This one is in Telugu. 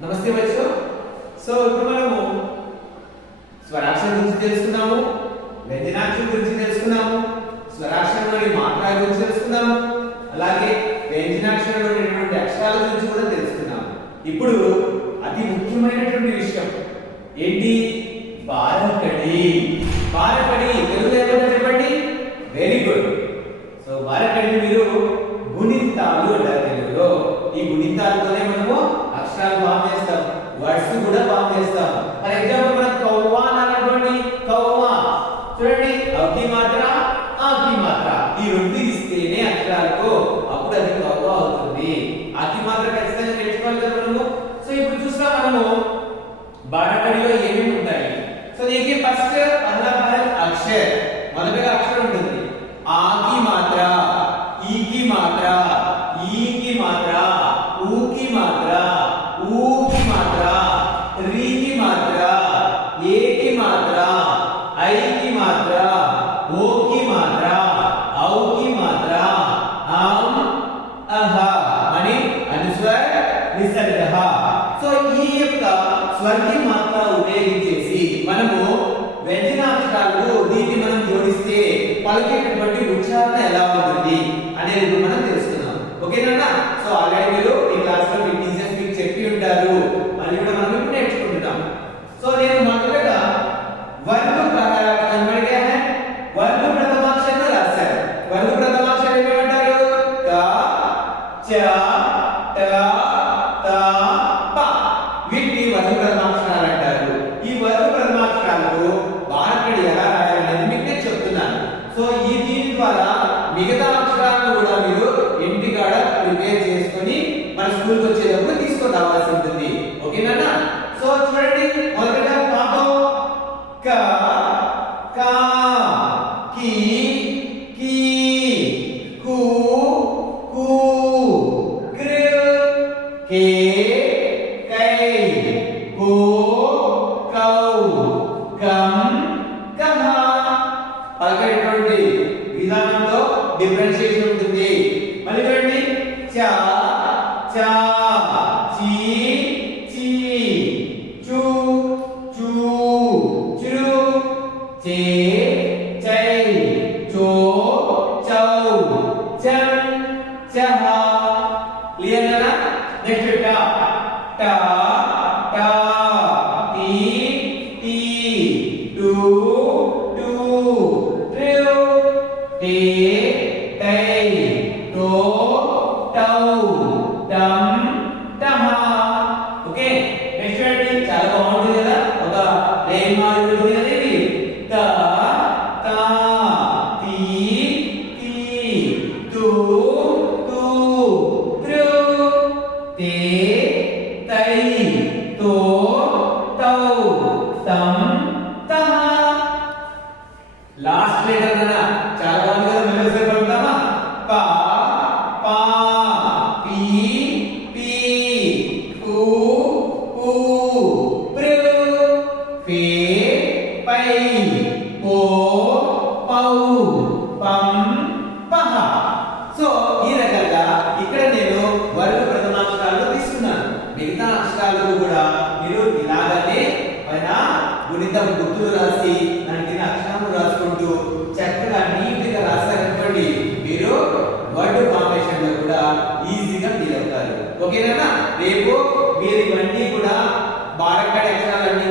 నమస్తే బచ్చో. సో ఇప్పుడు మనము స్వరాక్షరం గురించి తెలుసుకున్నాము, వ్యంజనాక్షరం గురించి తెలుసుకున్నాము, స్వరాక్షరంలోని మాత్రల గురించి తెలుసుకున్నాము, అలాగే వ్యంజనాక్షరంలో ఉన్నటువంటి అక్షరాల గురించి కూడా తెలుసుకున్నాము. ఇప్పుడు అతి ముఖ్యమైనటువంటి విషయం ఏంటి? బారకడి. బారకడి తెలుగులో ఏమంటారు చెప్పండి? Very good. సో బారకడిని మీరు గుణింతాలు అంటారు తెలుగులో. ఈ గుణింతాలతోనే మనము అక్షరాలు ఫామ్ చేస్తాం, వర్డ్స్ కూడా ఫామ్ చేస్తాం. ఫర్ ఎగ్జాంపుల్ మనం కవ్వా అన్నటువంటి కవ్వా చూడండి, అకి మాత్ర ఆకి మాత్ర ఈ రెండు ఇస్తేనే అక్షరాలకు అప్పుడు అది కవ్వా అవుతుంది. ఆకి మాత్ర ఖచ్చితంగా నేర్చుకోవాలి కదా మనము. సో ఇప్పుడు చూస్తాం మనము బారకడిలో ఏమేమి ఉంటాయి. సో देखिए फर्स्ट पहला भारत अक्षर, మొదటిగా అక్షరం ఉంటుంది. ఆ की मात्रा, ई की मात्रा, ई की मात्रा, ऊ की मात्रा, ऊ की मात्रा, री की मात्रा, ए की मात्रा, आई की मात्रा, ओ की मात्रा, औ की मात्रा, आम अह అని అనుస్వర విసర్గ. సో ఈ యొక్క స్వర్గీ మాత్ర ఉపయోగించేసి మనము వ్యంజనాక్షరాలు దీన్ని మనం జోడిస్తే పలికేటటువంటి ఉచ్చారణ ఎలా ఉంటుంది అనేది మనం తెలుసుకుందాం. ఓకేనా? సో ఆల్రెడీ మీరు ఈ క్లాస్ లో మీ టీచర్స్ మీకు చెప్పి ఉంటారు, మళ్ళీ కూడా మనం ఇప్పుడు నేర్చుకుంటున్నాం. సో నేను మొదటగా వర్గ కనబడిగా వర్గ ప్రథమాక్షరం రాశాను. వర్గ ప్రథమాక్షరం ఏమంటారు? క చ ట త ప. వీటిని వర్గ ప్రథమాక్షరాలు అంటారు. ఈ వర్గ ప్రథమాక్షరాలకు బారకడి ఎలా రాయాలనేది మీకు నేను చెప్తున్నాను. సో ఈ దీని ద్వారా మిగతా అక్షరాలను కూడా మీరు ఇంటికాడ ప్రిపేర్ చేసుకొని మన స్కూల్ కి వచ్చేటప్పుడు తీసుకొని రావాల్సి ఉంటుంది. ఓకేనా? సో చూడండి, మొదటగా కాతో క కా కి కీ కు కు క్ర కే కై కో కౌ కం కహ. పలికేటటువంటి విధానంలో డిఫరెన్షియేషన్ ఉంటుంది. మళ్ళీ చూడండి, చ చ చి చి చు చు చురు చే చై చో చౌ చం చహ. క్లియర్ కదా? నెక్స్ట్ ట ట ట T T to to true టే టై టో టౌ టం టహ. ఓకే, నెక్స్ట్ ఏంటి? చాలా బాగుంటుంది కదా, ఒక లైన్ మాదిరి ఉంటుంది కదా ఇది. త త తి తి తు తు త్రు తే తై తో తౌ తం తహ. లాస్ట్ లెటర్ కదా, చాలా బాగుంది కదా. మళ్ళీ ఒకసారి పలుకుతామా? ప పా పి పి పు పు ప్రు పే పై పో పౌ పం పహ. సో ఈ రకంగా ఇక్కడ నేను వర్గ ప్రథమాక్షరాలు తీసుకున్నాను. మిగతా అక్షరాలకు కూడా మీరు ఇలాగనే పైన గుణితం గుర్తులు రాసి దానికి అక్షరాలు రాసుకుంటూ చక్కగా నీట్ గా రాసారనుకోండి, మీరు వర్డ్ ఫార్మేషన్ లో కూడా ఈజీగా ఫీల్ అవుతారు. ఓకేనా? రేపు మీరు ఇవన్నీ కూడా బారకడి అక్షరాలన్నీ